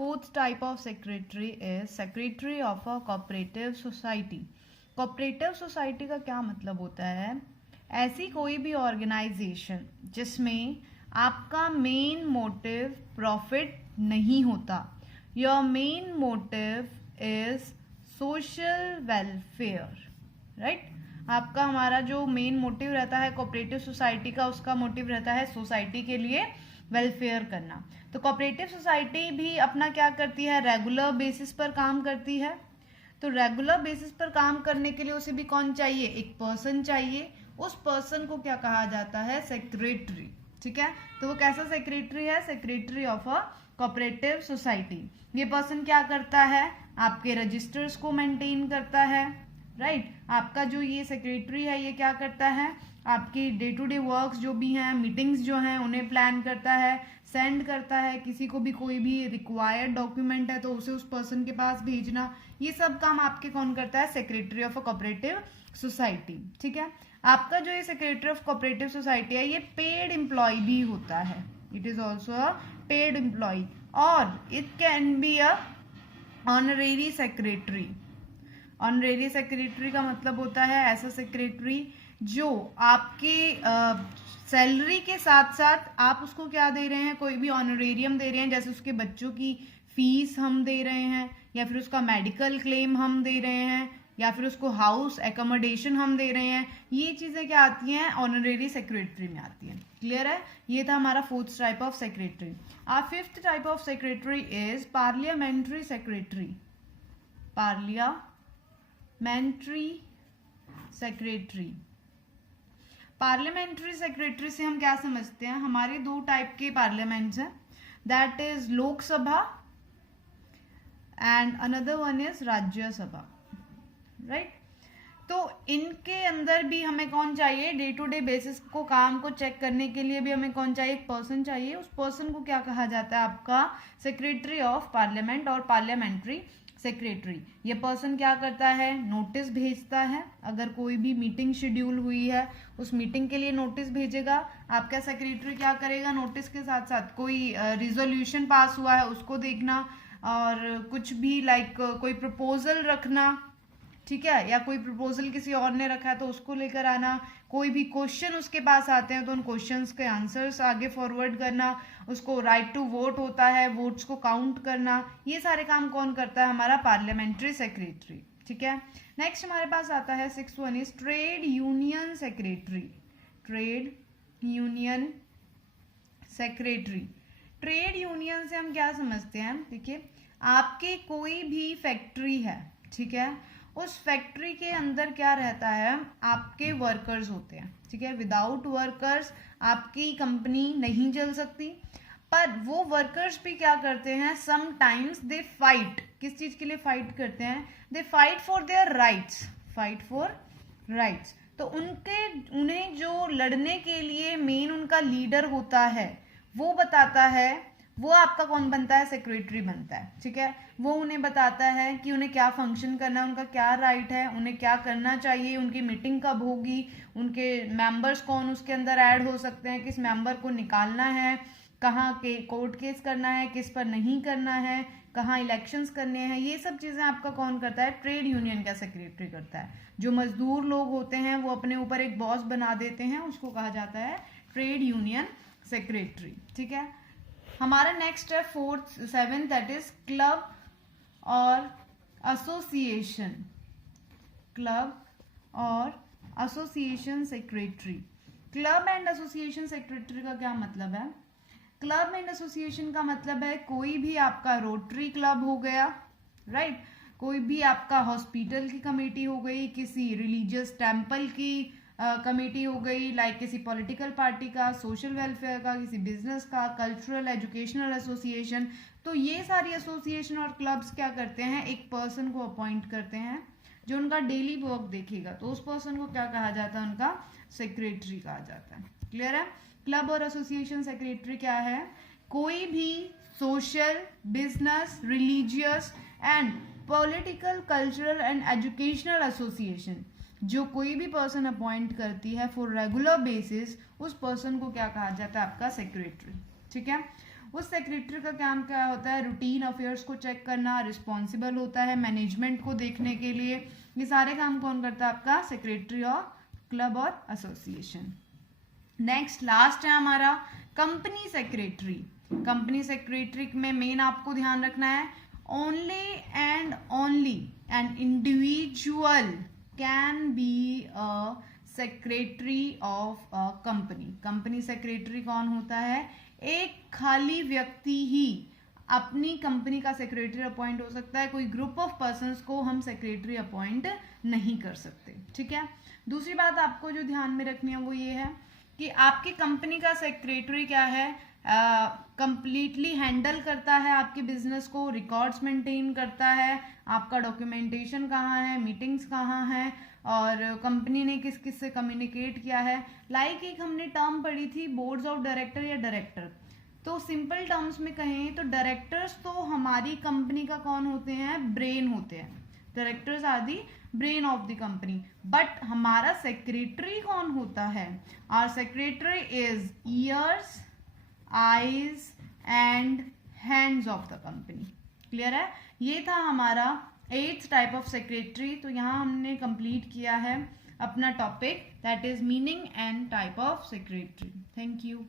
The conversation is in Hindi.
Fourth type of secretary is secretary of a cooperative society. cooperative society का क्या मतलब होता है? ऐसी कोई भी ऑर्गेनाइजेशन जिसमें आपका मेन मोटिव प्रॉफिट नहीं होता. Your main motive is social welfare, right. आपका हमारा जो मेन मोटिव रहता है कोऑपरेटिव सोसाइटी का, उसका मोटिव रहता है सोसाइटी के लिए वेलफेयर करना. तो कोऑपरेटिव सोसाइटी भी अपना क्या करती है? रेगुलर बेसिस पर काम करती है. तो रेगुलर बेसिस पर काम करने के लिए उसे भी कौन चाहिए? एक पर्सन चाहिए. उस पर्सन को क्या कहा जाता है? सेक्रेटरी. ठीक है. तो वो कैसा सेक्रेटरी है? Secretary of a cooperative society. ये पर्सन क्या करता है? आपके रजिस्टर्स को मेंटेन करता है, राइट. आपका जो ये सेक्रेटरी है ये क्या करता है? आपकी डे टू डे वर्क्स जो भी हैं, मीटिंग्स जो हैं, उन्हें प्लान करता है, सेंड करता है. किसी को भी कोई भी रिक्वायर्ड डॉक्यूमेंट है तो उसे उस पर्सन के पास भेजना, ये सब काम आपके कौन करता है? Secretary of a cooperative society. ठीक है. आपका जो ये सेक्रेटरी ऑफ कोऑपरेटिव सोसाइटी है ये पेड एम्प्लॉय भी होता है. It is also a paid employ और it can be a honorary secretary. Honorary secretary का मतलब होता है ऐसा सेक्रेटरी जो आपके सैलरी के साथ साथ आप उसको क्या दे रहे हैं? कोई भी ऑनरेरियम दे रहे हैं, जैसे उसके बच्चों की फीस हम दे रहे हैं, या फिर उसका मेडिकल क्लेम हम दे रहे हैं, या फिर उसको हाउस एकोमोडेशन हम दे रहे हैं. ये चीजें क्या आती हैं? ऑनरेरी सेक्रेटरी में आती हैं. क्लियर है? ये था हमारा fourth type of secretary. Our fifth type of secretary is parliamentary secretary. Parliamentary secretary. Parliamentary secretary से हम क्या समझते हैं? हमारे दो टाइप के पार्लियामेंट्स हैं, that is Lok Sabha and another one is Rajya Sabha, right. तो इनके अंदर भी हमें कौन चाहिए? डे टू डे बेसिस को काम को चेक करने के लिए भी हमें कौन चाहिए? एक पर्सन चाहिए. उस पर्सन को क्या कहा जाता है? आपका सेक्रेटरी ऑफ पार्लियामेंट और पार्लियामेंट्री सेक्रेटरी. ये पर्सन क्या करता है? नोटिस भेजता है. अगर कोई भी मीटिंग शेड्यूल हुई है उस मीटिंग के लिए नोटिस भेजेगा. आपका सेक्रेटरी क्या करेगा? नोटिस के साथ साथ कोई रिजोल्यूशन पास हुआ है उसको देखना, और कुछ भी लाइक कोई प्रपोजल रखना, ठीक है, या कोई प्रपोजल किसी और ने रखा है तो उसको लेकर आना. कोई भी क्वेश्चन उसके पास आते हैं तो उन क्वेश्चंस के आंसर्स आगे फॉरवर्ड करना. उसको राइट टू वोट होता है, वोट्स को काउंट करना. ये सारे काम कौन करता है? हमारा पार्लियामेंट्री सेक्रेटरी. ठीक है. नेक्स्ट हमारे पास आता है sixth one is trade union secretary. Trade union secretary. Trade union से हम क्या समझते हैं? देखिए, आपकी कोई भी फैक्ट्री है, ठीक है, उस फैक्ट्री के अंदर क्या रहता है? आपके वर्कर्स होते हैं. ठीक है. विदाउट वर्कर्स आपकी कंपनी नहीं चल सकती. पर वो वर्कर्स भी क्या करते हैं? Sometimes they fight. किस चीज के लिए फाइट करते हैं? They fight for their rights. Fight for rights. तो उन्हें जो लड़ने के लिए मेन उनका लीडर होता है वो बताता है, वो आपका कौन बनता है? सेक्रेटरी बनता है. ठीक है. वो उन्हें बताता है कि उन्हें क्या फंक्शन करना है, उनका क्या राइट है, उन्हें क्या करना चाहिए, उनकी मीटिंग कब होगी, उनके मेंबर्स कौन उसके अंदर ऐड हो सकते हैं, किस मेंबर को निकालना है, कहाँ के कोर्ट केस करना है, किस पर नहीं करना है, कहाँ इलेक्शंस करने हैं. ये सब चीजें आपका कौन करता है? ट्रेड यूनियन का सेक्रेटरी करता है. जो मजदूर लोग होते हैं वो अपने ऊपर एक बॉस बना देते हैं, उसको कहा जाता है ट्रेड यूनियन सेक्रेटरी. ठीक है. हमारा नेक्स्ट है fourth seventh, that is club और एसोसिएशन. क्लब और association secretary. Club and association secretary का क्या मतलब है? क्लब एंड एसोसिएशन का मतलब है कोई भी आपका रोटरी क्लब हो गया, राइट, कोई भी आपका हॉस्पिटल की कमेटी हो गई, किसी रिलीजियस टेम्पल की कमेटी हो गई, लाइक किसी पॉलिटिकल पार्टी का, सोशल वेलफेयर का, किसी बिजनेस का, कल्चरल एजुकेशनल एसोसिएशन. तो ये सारी एसोसिएशन और क्लब्स क्या करते हैं? एक पर्सन को अपॉइंट करते हैं जो उनका डेली वर्क देखेगा. तो उस पर्सन को क्या कहा जाता है? उनका सेक्रेटरी कहा जाता है. क्लियर है? क्लब और एसोसिएशन सेक्रेटरी क्या है? कोई भी social, business, religious and political, cultural and educational association जो कोई भी पर्सन अपॉइंट करती है फॉर रेगुलर बेसिस, उस पर्सन को क्या कहा जाता है? आपका सेक्रेटरी. ठीक है. उस सेक्रेटरी का काम क्या होता है, रूटीन अफेयर्स को चेक करना, रिस्पॉन्सिबल होता है मैनेजमेंट को देखने के लिए। ये सारे काम कौन करता है, आपका सेक्रेटरी ऑफ क्लब और एसोसिएशन। नेक्स्ट लास्ट है हमारा कंपनी सेक्रेटरी। कंपनी सेक्रेटरी में मेन आपको ध्यान रखना है, only and only an individual can be a secretary of a company. Company secretary कौन होता है, एक खाली व्यक्ति ही अपनी कंपनी का सेक्रेटरी अपॉइंट हो सकता है, कोई ग्रुप ऑफ पर्संस को हम सेक्रेटरी अपॉइंट नहीं कर सकते, ठीक है। दूसरी बात आपको जो ध्यान में रखनी है वो ये है कि आपकी कंपनी का सेक्रेटरी क्या है, कंप्लीटली हैंडल करता है आपके बिजनेस को, रिकॉर्ड्स मेंटेन करता है, आपका डॉक्यूमेंटेशन कहाँ है, मीटिंग्स कहाँ है, और कंपनी ने किस किस से कम्युनिकेट किया है। लाइक एक हमने टर्म पढ़ी थी बोर्ड्स ऑफ डायरेक्टर या डायरेक्टर, तो सिंपल टर्म्स में कहें तो डायरेक्टर्स तो हमारी कंपनी का कौन होते हैं, ब्रेन होते हैं। Directors are the brain of the company, but हमारा सेक्रेटरी कौन होता है, our secretary is ears, eyes and hands of the company. Clear है, ये था हमारा 8th टाइप ऑफ सेक्रेटरी। तो यहाँ हमने कंप्लीट किया है अपना topic, that is meaning and type of secretary. Thank you.